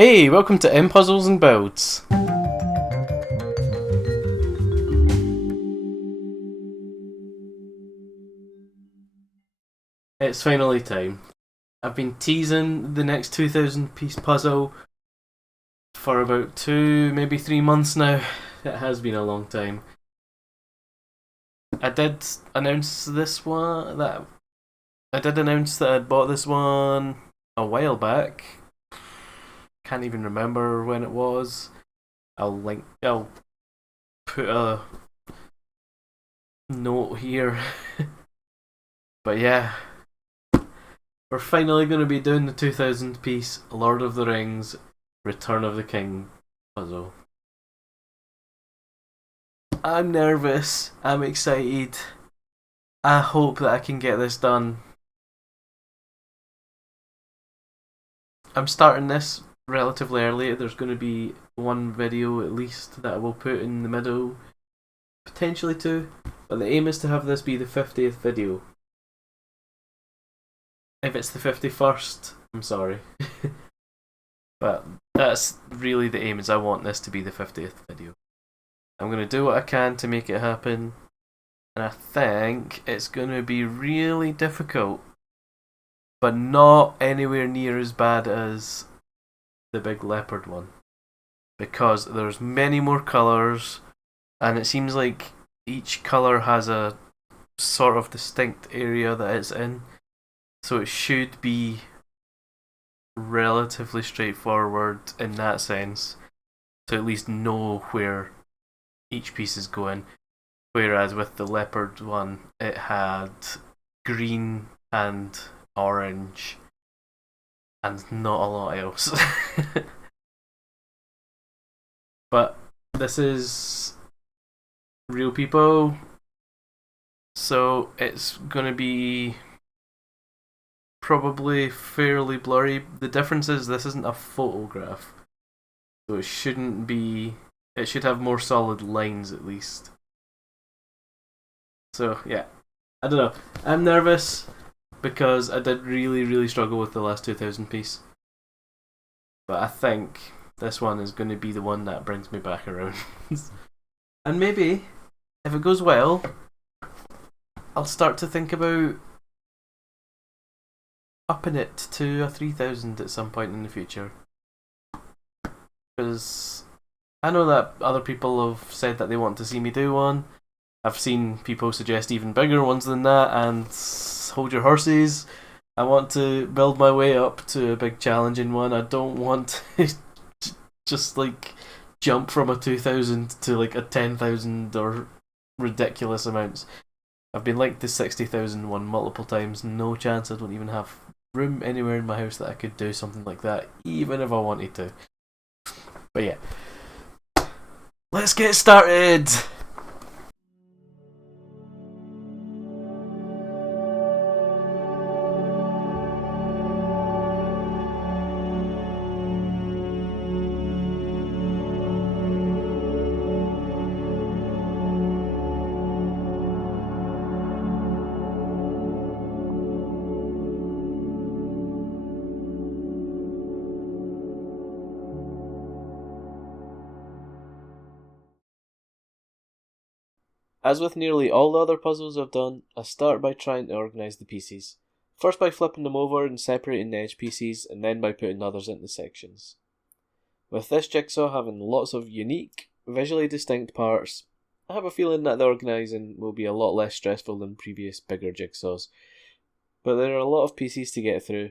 Hey, welcome to M Puzzles and Builds. It's finally time. I've been teasing the next 2,000 piece puzzle for about 2, maybe 3 months now. It has been a long time. I did announce this one that I did announce that I'd bought this one a while back. Can't even remember when it was. I'll put a note here. But yeah, we're finally going to be doing the 2,000 piece Lord of the Rings Return of the King puzzle. I'm nervous, I'm excited. I hope that I can get this done. I'm starting this relatively early. There's going to be one video at least that I will put in the middle, potentially two, but the aim is to have this be the 50th video. If it's the 51st, I'm sorry. But that's really the aim, is I want this to be the 50th video. I'm going to do what I can to make it happen, and I think it's going to be really difficult, but not anywhere near as bad as the big leopard one, because there's many more colours, and it seems like each colour has a sort of distinct area that it's in, so it should be relatively straightforward in that sense, to at least know where each piece is going. Whereas with the leopard one, it had green and orange and not a lot else. But this is real people, so it's gonna be probably fairly blurry. The difference is this isn't a photograph, so it shouldn't be. It should have more solid lines at least. So yeah, I don't know. I'm nervous because I did really struggle with the last 2,000 piece, but I think this one is going to be the one that brings me back around. And maybe if it goes well, I'll start to think about upping it to a 3,000 at some point in the future, because I know that other people have said that they want to see me do one. I've seen people suggest even bigger ones than that, and hold your horses. I want to build my way up to a big challenging one. I don't want to just like jump from a 2,000 to like a 10,000 or ridiculous amounts. I've been like the 60,000 one multiple times. No chance. I don't even have room anywhere in my house that I could do something like that, even if I wanted to. But yeah, let's get started! As with nearly all the other puzzles I've done, I start by trying to organise the pieces. First by flipping them over and separating the edge pieces, and then by putting others into sections. With this jigsaw having lots of unique, visually distinct parts, I have a feeling that the organising will be a lot less stressful than previous bigger jigsaws. But there are a lot of pieces to get through.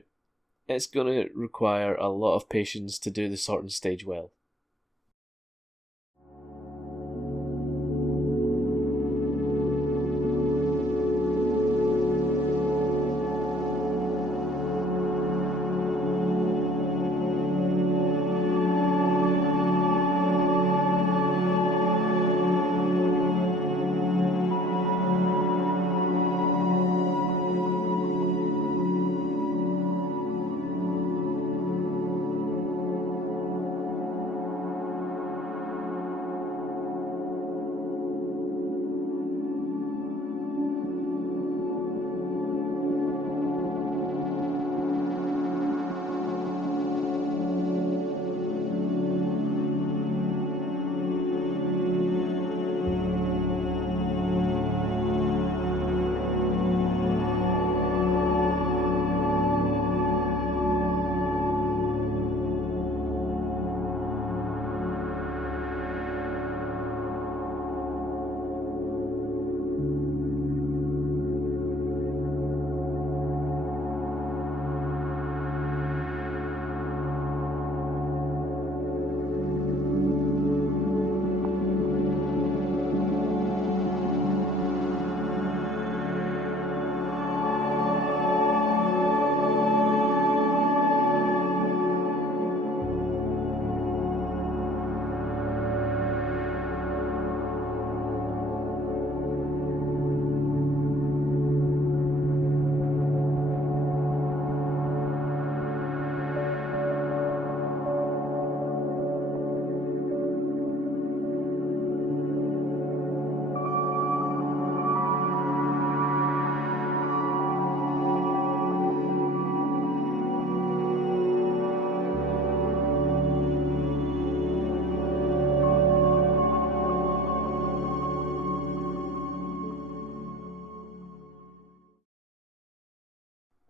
It's going to require a lot of patience to do the sorting stage well.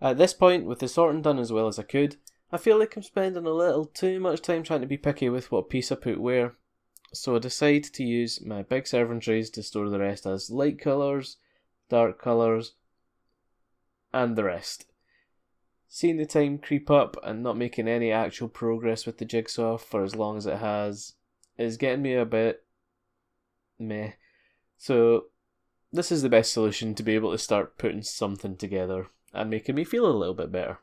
At this point, with the sorting done as well as I could, I feel like I'm spending a little too much time trying to be picky with what piece I put where, so I decide to use my big serving trays to store the rest as light colours, dark colours, and the rest. Seeing the time creep up and not making any actual progress with the jigsaw for as long as it has is getting me a bit meh. So this is the best solution to be able to start putting something together and making me feel a little bit better.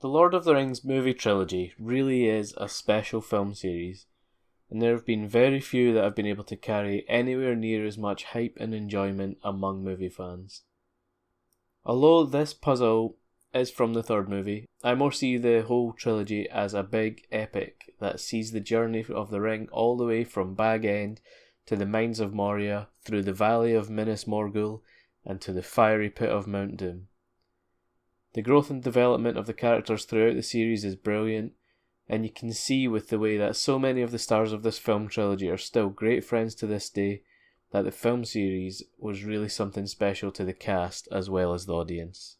The Lord of the Rings movie trilogy really is a special film series, and there have been very few that have been able to carry anywhere near as much hype and enjoyment among movie fans. Although this puzzle is from the third movie, I more see the whole trilogy as a big epic that sees the journey of the ring all the way from Bag End to the Mines of Moria, through the Valley of Minas Morgul, and to the fiery pit of Mount Doom. The growth and development of the characters throughout the series is brilliant, and you can see with the way that so many of the stars of this film trilogy are still great friends to this day, that the film series was really something special to the cast as well as the audience.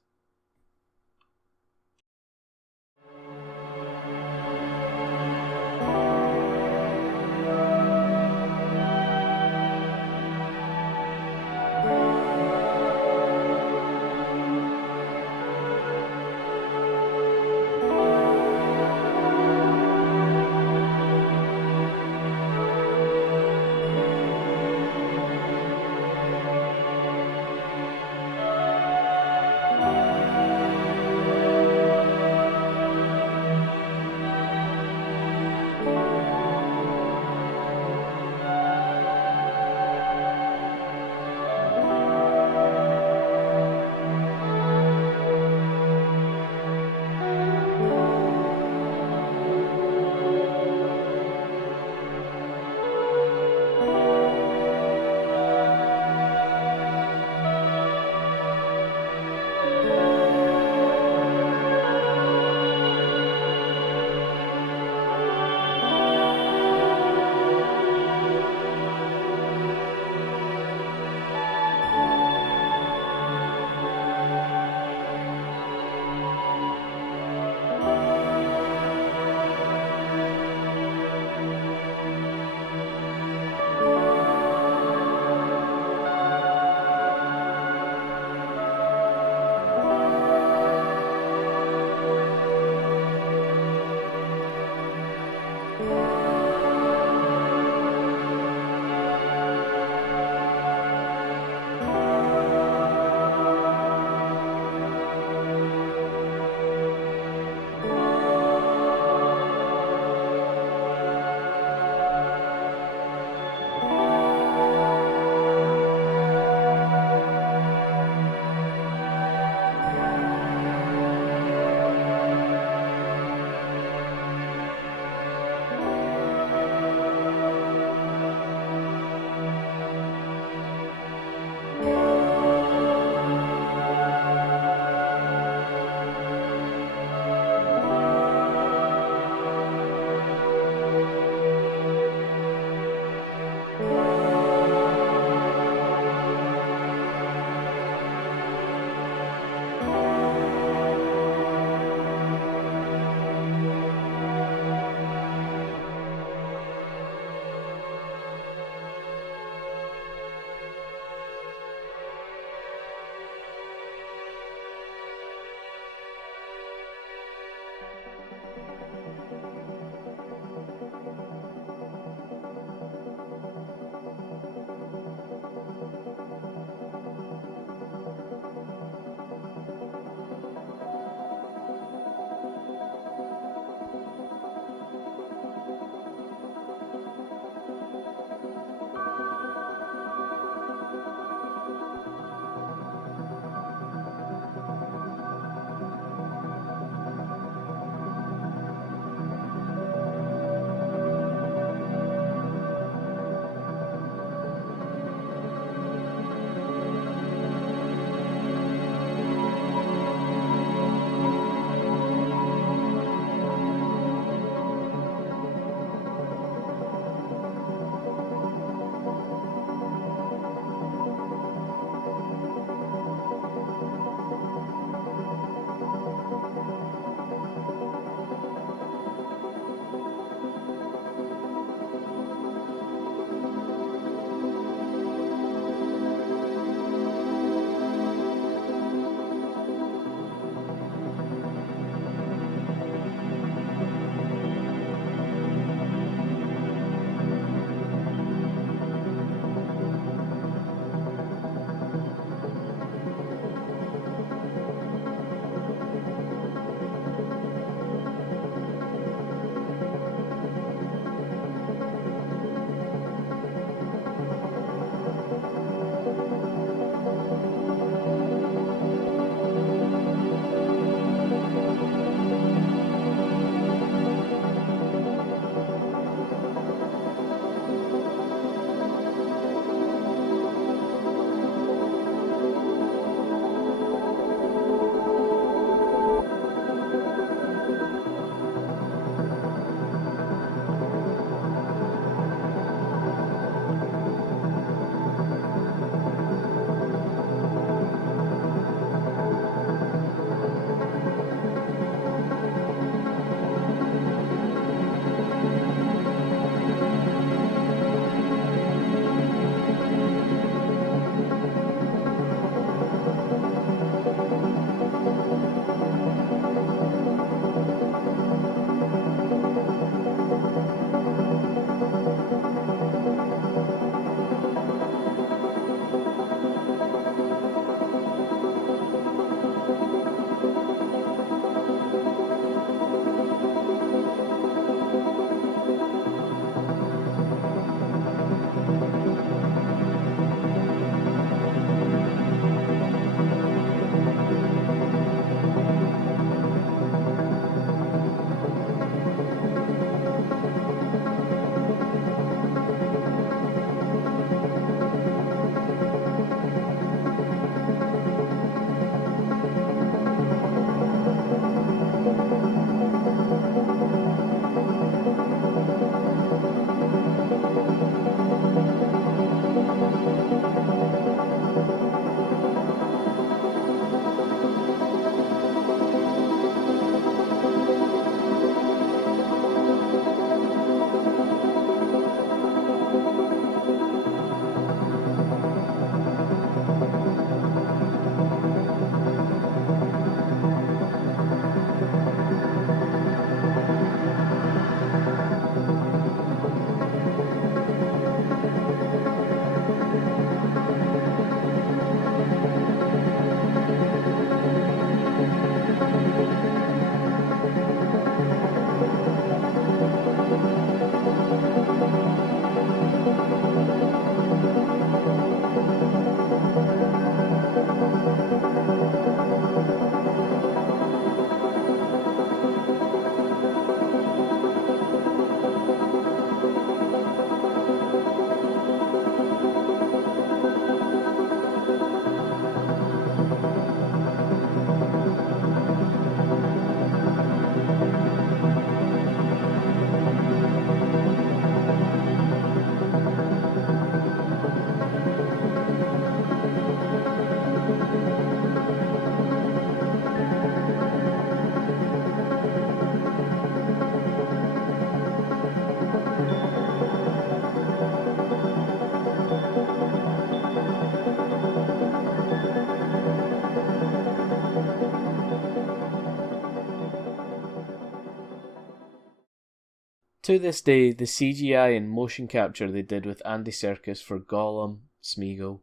To this day, the CGI and motion capture they did with Andy Serkis for Gollum, Smeagol,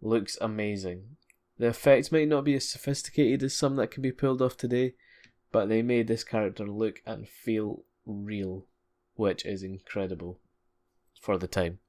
looks amazing. The effects might not be as sophisticated as some that can be pulled off today, but they made this character look and feel real, which is incredible for the time.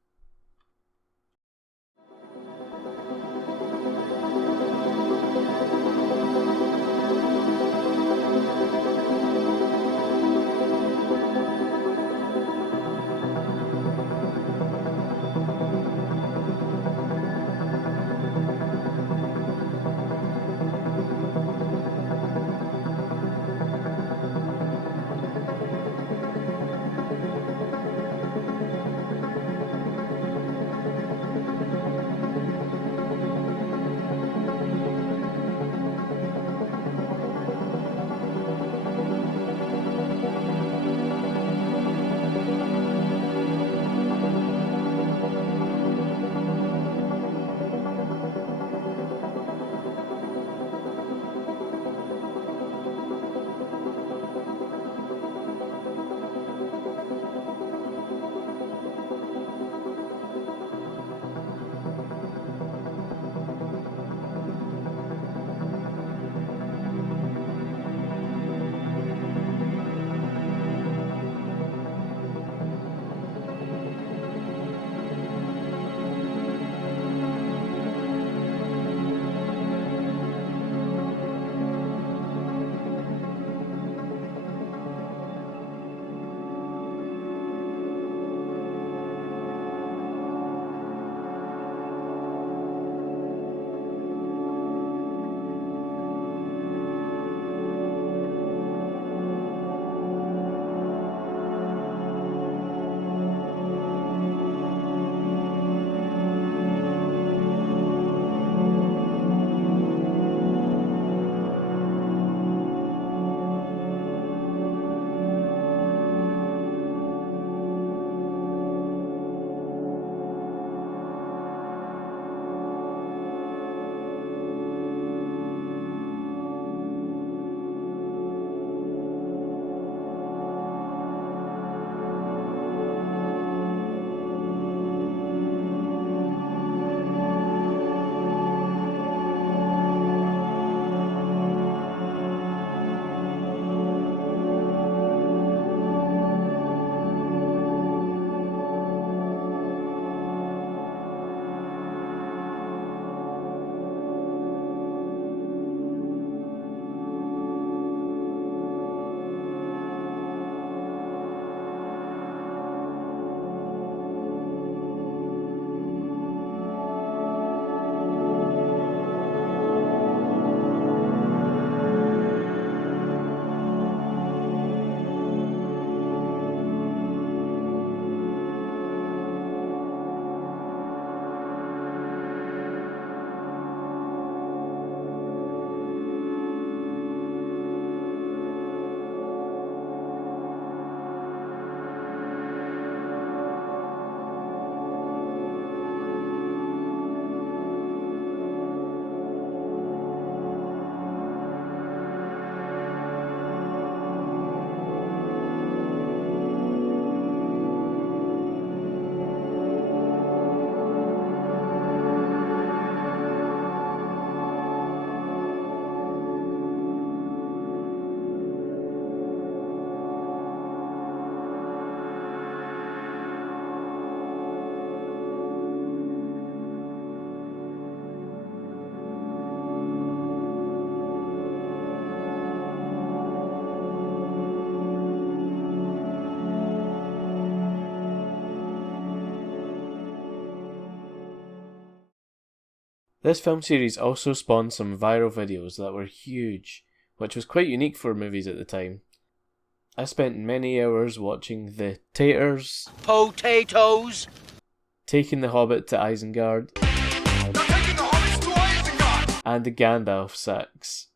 This film series also spawned some viral videos that were huge, which was quite unique for movies at the time. I spent many hours watching the Taters, Potatoes, Taking the Hobbit to Isengard, taking the Hobbits to Isengard, and the Gandalf Sax.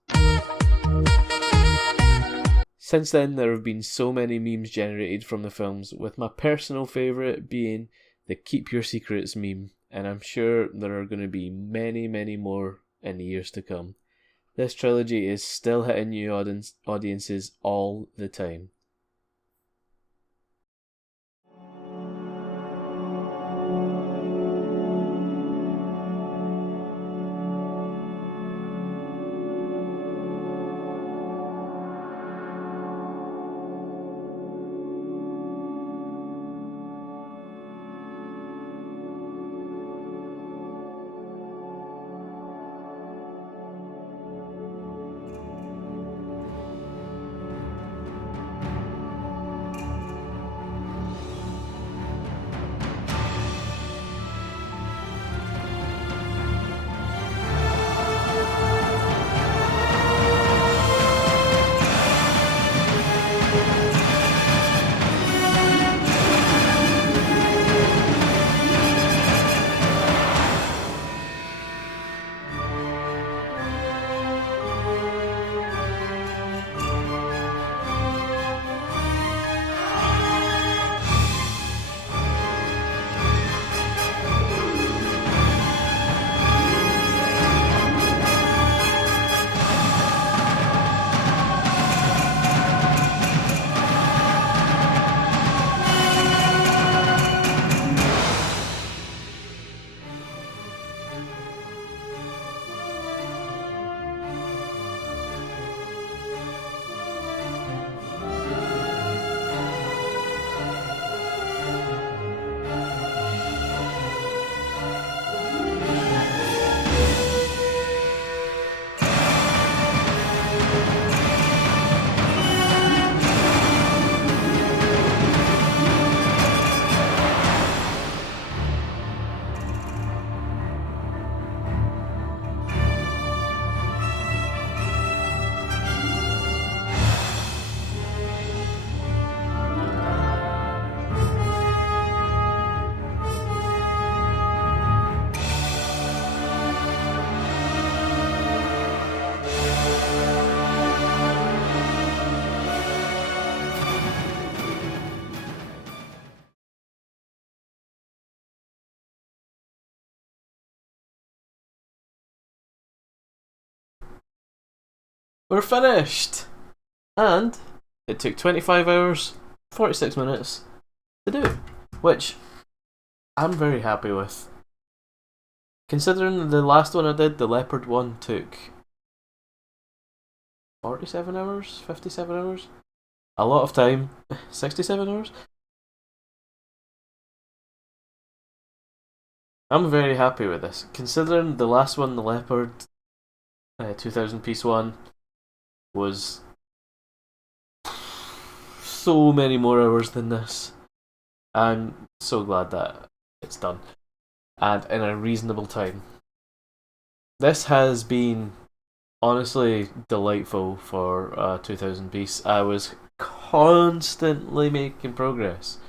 Since then, there have been so many memes generated from the films, with my personal favourite being the Keep Your Secrets meme, and I'm sure there are going to be many, many more in the years to come. This trilogy is still hitting new audiences all the time. we're finished! And it took 25 hours, 46 minutes to do, which I'm very happy with. Considering the last one I did, the leopard one, took 47 hours, 57 hours, a lot of time, 67 hours. I'm very happy with this. Considering the last one, the leopard, 2000 piece one, was so many more hours than this. I'm so glad that it's done. And in a reasonable time. This has been honestly delightful for 2000 piece. I was constantly making progress.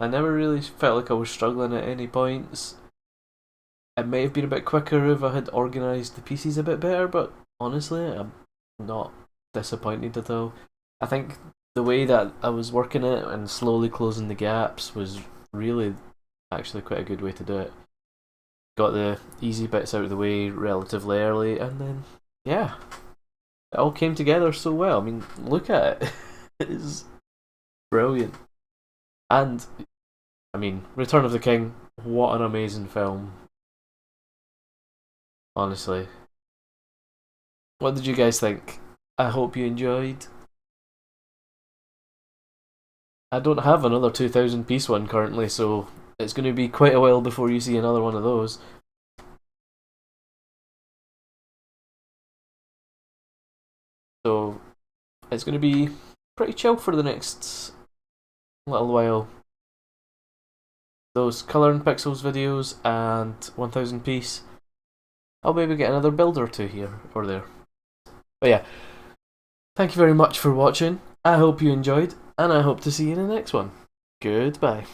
I never really felt like I was struggling at any points. It may have been a bit quicker if I had organised the pieces a bit better, but honestly, I'm not disappointed at all. I think the way that I was working it and slowly closing the gaps was really actually quite a good way to do it. Got the easy bits out of the way relatively early, and then, yeah, it all came together so well. I mean, look at it. It's brilliant. And, I mean, Return of the King, what an amazing film. Honestly. What did you guys think? I hope you enjoyed. I don't have another 2000 piece one currently, so it's going to be quite a while before you see another one of those. So it's going to be pretty chill for the next little while. Those Colour and Pixels videos and 1000 piece, I'll maybe get another build or two here or there. But yeah, thank you very much for watching. I hope you enjoyed, and I hope to see you in the next one. Goodbye.